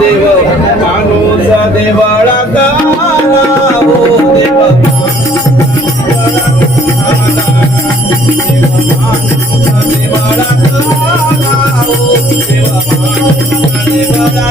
देव माणूस देवाळा आला हो देव देवळा आला हो देव माणूस देवळा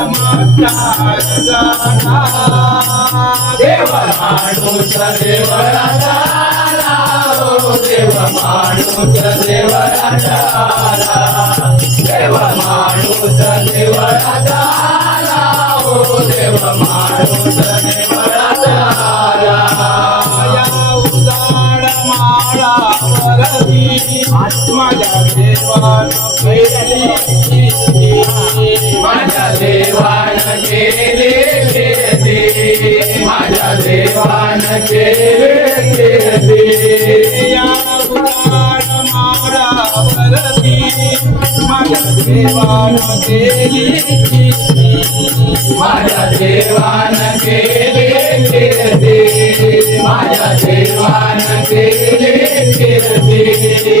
चमत्कार झाला देव माणूस देवळाचा देव माणूस देव माणूस देव माणूस देवान माझ्या केली माझ्या देवान केले केले माझ्या देवान केले केले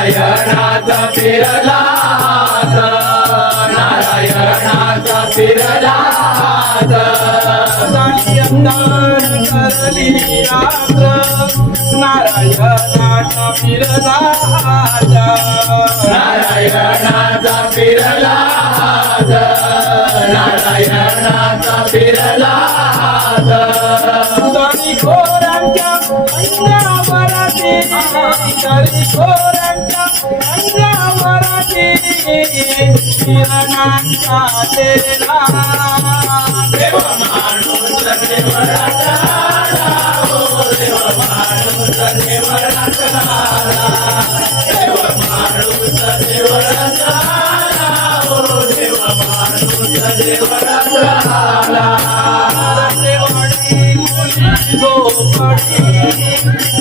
नारायणाचा फिरला नारायणाचा फिरला नारायणाचा बिरला नारायणाचा फिरला नारायणाचा फिरला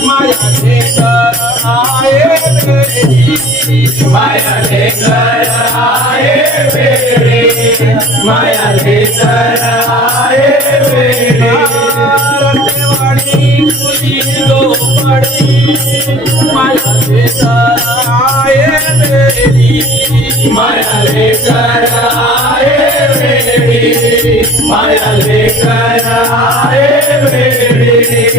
Maya, खोरांच्या अंगावरती माया बेडी माया लेकर आए वेळे माया लेकर आहे बेडी माया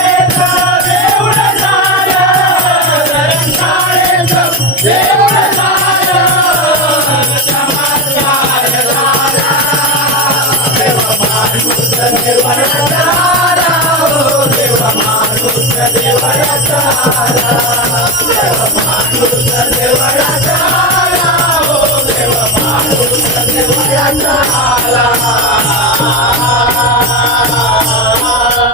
माणूस देवळाचा आला, ओ देव